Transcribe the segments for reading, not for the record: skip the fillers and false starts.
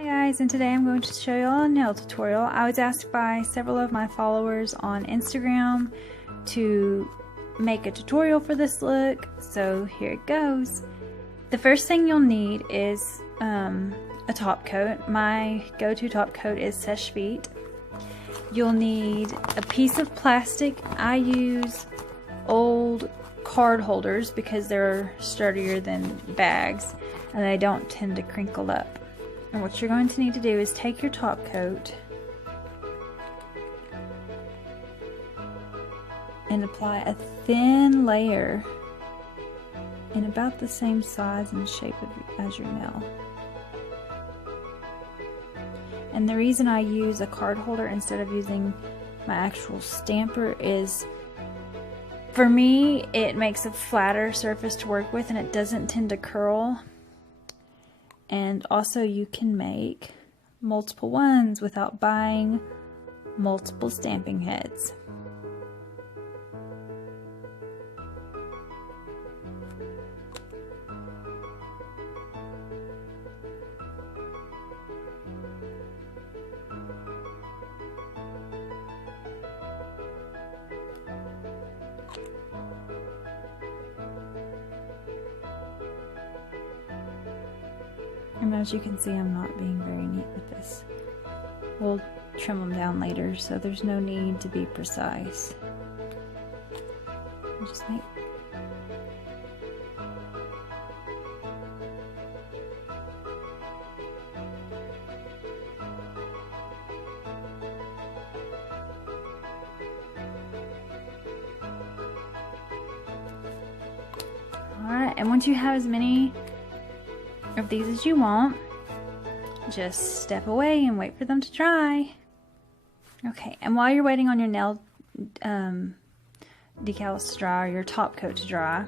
Hi guys, and today I'm going to show you all a nail tutorial. I was asked by several of my followers on Instagram to make a tutorial for this look, so here it goes. The first thing you'll need is a top coat. My go-to top coat is Seche Vite. You'll need a piece of plastic. I use old card holders because they're sturdier than bags and they don't tend to crinkle up. And what you're going to need to do is take your top coat and apply a thin layer in about the same size and shape as your nail. And the reason I use a card holder instead of using my actual stamper is, for me, it makes a flatter surface to work with and it doesn't tend to curl. And also you can make multiple ones without buying multiple stamping heads. And as you can see, I'm not being very neat with this. We'll trim them down later, so there's no need to be precise. Just make Alright, and once you have as many of these as you want, just step away and wait for them to dry. Okay, and while you're waiting on your nail decals to dry, or your top coat to dry,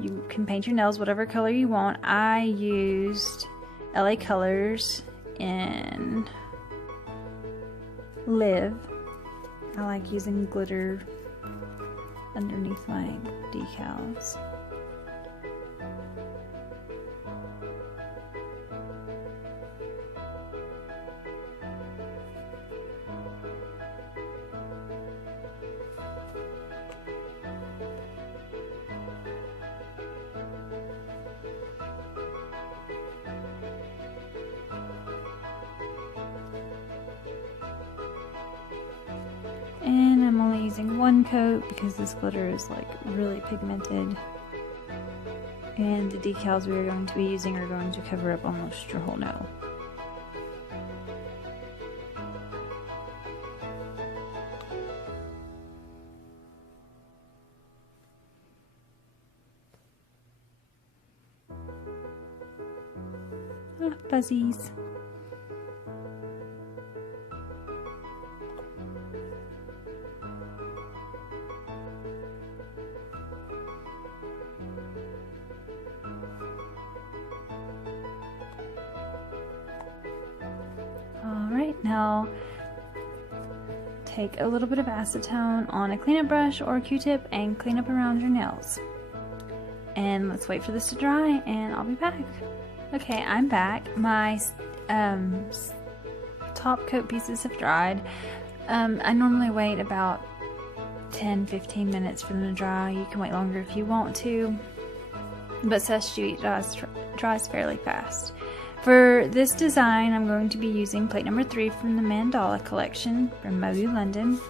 you can paint your nails whatever color you want. I used LA Colors in Live. I like using glitter underneath my decals. And I'm only using one coat because this glitter is like really pigmented. And the decals we are going to be using are going to cover up almost your whole nail. Ah, fuzzies. Alright, now take a little bit of acetone on a cleanup brush or a Q-tip and clean up around your nails. And let's wait for this to dry and I'll be back. Okay, I'm back. My top coat pieces have dried. I normally wait about 10-15 minutes for them to dry. You can wait longer if you want to, but Seche Vite dries fairly fast. For this design, I'm going to be using plate number 3 from the Mandala collection from Modu London.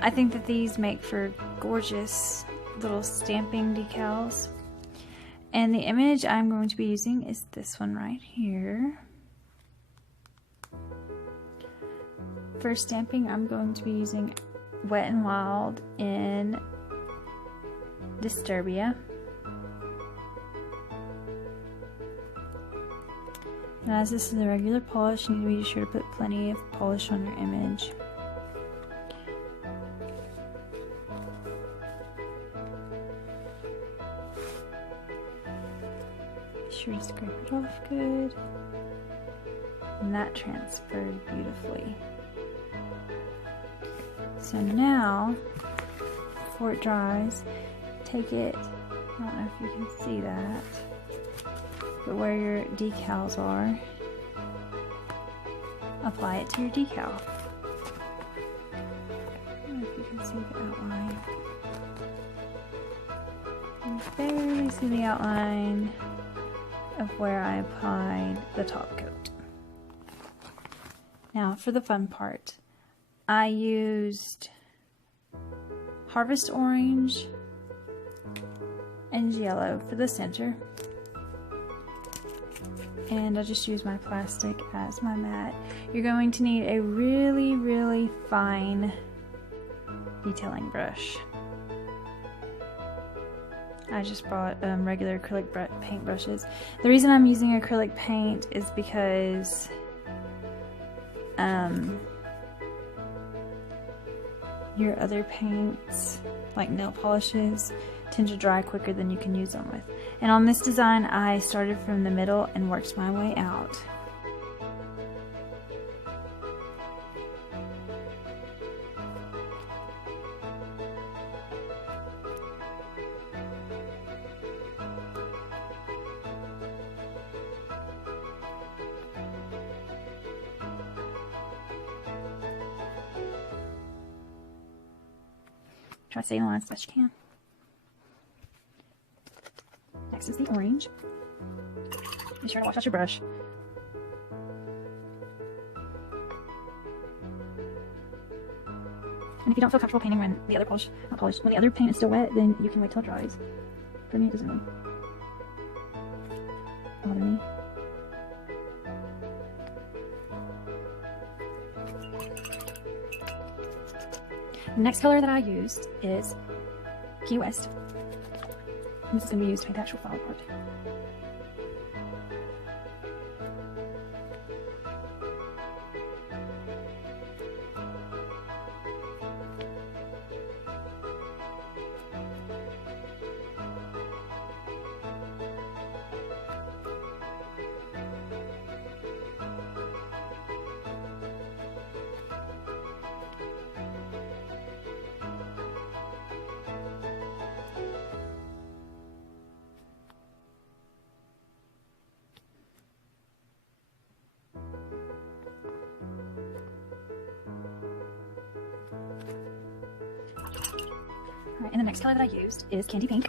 I think that these make for gorgeous little stamping decals. And the image I'm going to be using is this one right here. For stamping, I'm going to be using Wet n Wild in Disturbia. And as this is a regular polish, you need to be sure to put plenty of polish on your image. Be sure to scrape it off good. And that transferred beautifully. So now, before it dries, take it, I don't know if you can see that, but where your decals are, apply it to your decal. I don't know if you can see the outline. You can barely see the outline of where I applied the top coat. Now for the fun part, I used Harvest Orange and yellow for the center, and I just use my plastic as my mat. You're going to need a really fine detailing brush. I just brought regular acrylic paint brushes. The reason I'm using acrylic paint is because your other paints, like nail polishes, tend to dry quicker than you can use them with. And on this design, I started from the middle and worked my way out. Try to stay in line as best you can. Next is the orange. Be sure to wash out your brush. And if you don't feel comfortable painting when the other when the other paint is still wet, then you can wait till it dries. For me, it doesn't really bother me. The next color that I used is Key West. And this is going to be used to make the actual flower part. Alright, and the next color that I used is Candy Pink.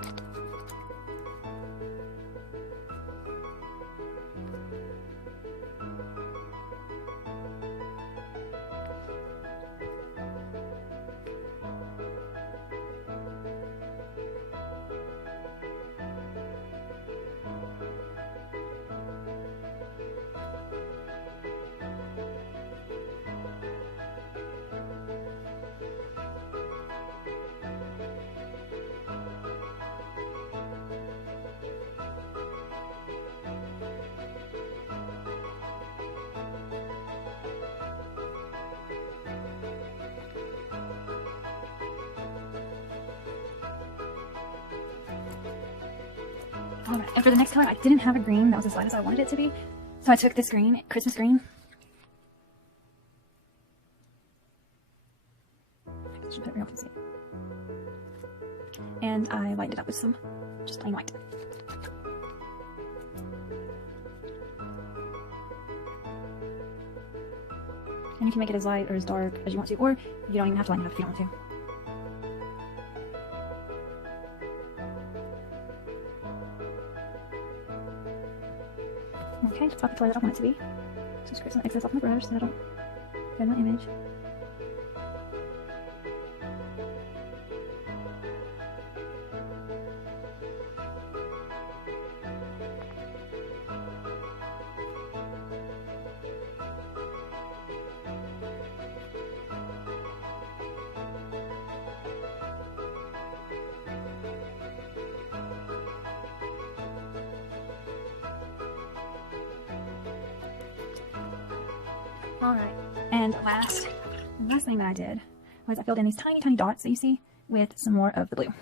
Alright, and for the next color, I didn't have a green that was as light as I wanted it to be. So I took this green, Christmas green. I should put it where y'all can see it. And I lightened it up with some just plain white. And you can make it as light or as dark as you want to, or you don't even have to lighten it up if you don't want to. Okay, just pop the color that I want it to be. Just scrape some excess off my brush so I don't ruin my image. Alright, and the last thing that I did was I filled in these tiny dots that you see with some more of the blue.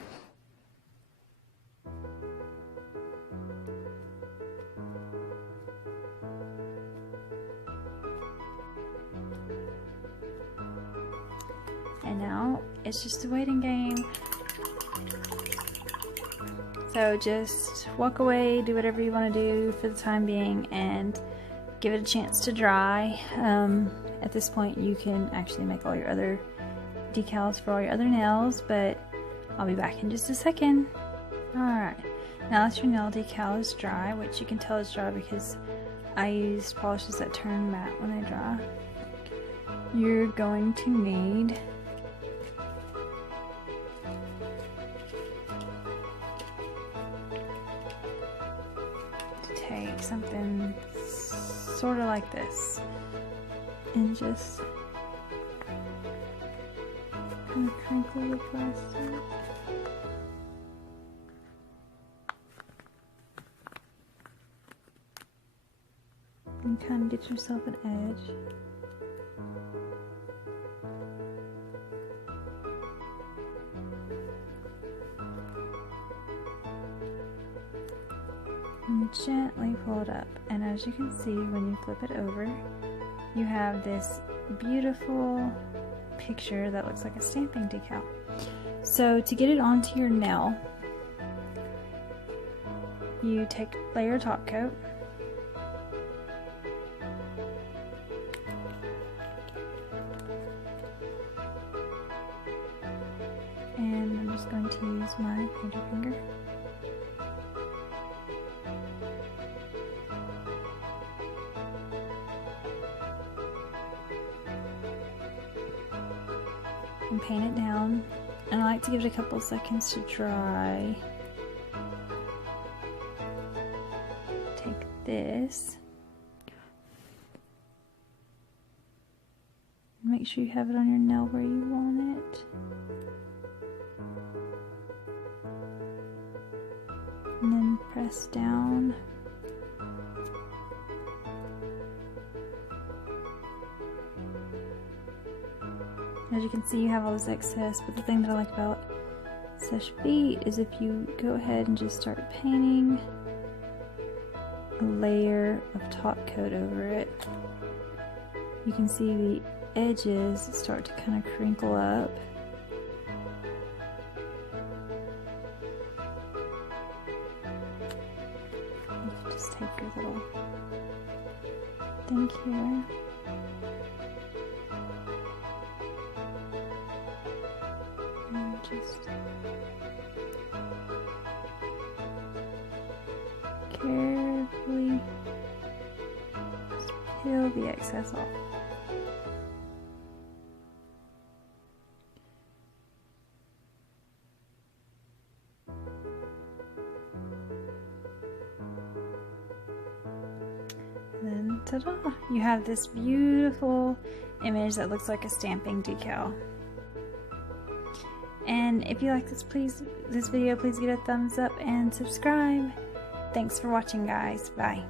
And now it's just a waiting game. So just walk away, do whatever you want to do for the time being, and give it a chance to dry. At this point you can actually make all your other decals for all your other nails, but I'll be back in just a second. Alright, now that your nail decal is dry, which you can tell is dry because I use polishes that turn matte when they dry, you're going to need to take something sort of like this and just kind of crinkle the plastic. And kind of get yourself an edge. And gently pull it up. And as you can see, when you flip it over, you have this beautiful picture that looks like a stamping decal. So to get it onto your nail, you take layer top coat, and I'm just going to use my pointer finger. And paint it down, and I like to give it a couple seconds to dry. Take this, make sure you have it on your nail where you want it, and then press down. As you can see, you have all this excess, but the thing that I like about Seche Vite is if you go ahead and just start painting a layer of top coat over it, you can see the edges start to kind of crinkle up. You can just take your little thing here. And just carefully just peel the excess off. And then ta-da! You have this beautiful image that looks like a stamping decal. And if you like this video, please give it a thumbs up and subscribe. Thanks for watching, guys. Bye.